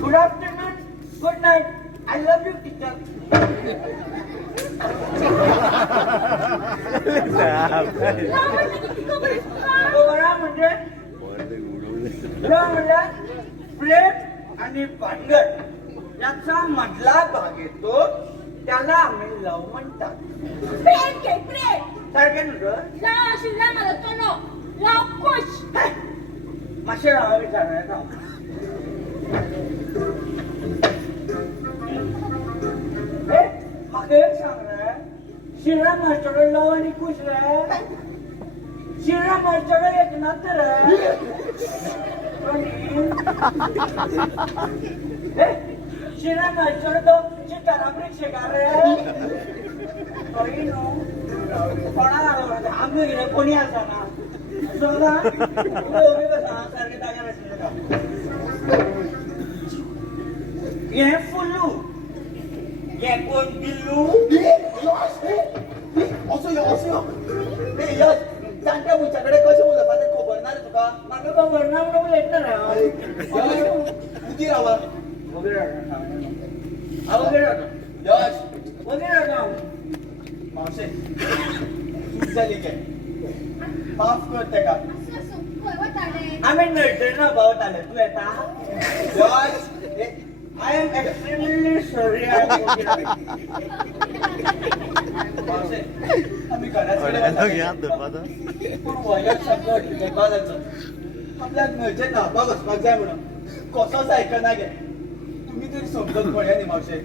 Good afternoon, good night. I love you teacher. म्हणजे प्रेम आणि भांडण याचा मधला भाग येतो त्याला आम्ही लव म्हणतात. सारखे मासे राहा विचारणार का मागे सांग रे श्रीराम मास्टर लव आणि खुश रे. श्रीराम मास्टर एक नात रे. श्रीराम मास्टर तो सीताराम रिक्षेकार रे. कोणा आम्ही गेले कोणी असा ना सोडा उभी बसा सारखे जागा नसले का हे फुल्लू हे कोण बिल्लू असो जाणट्या मुच्याकडे कशें उलोवपा तें खबर ना रे तुका. म्हाका खबर ना म्हणून उलयतना रे उगी रावा वगैरे यश वगैरे मावशे चूक जाली गे माफ कर तेका. आम्ही नळतरी ना भावताले तू येता. यश आय एम एक्स्ट्रीमली सॉरी. मावशे आम्ही घरात आपल्या घरचे न्हावपाक वचपाक जाय म्हणून कसोच आयकना गे. तुम्ही तरी समजून पळया न्ही मावशे.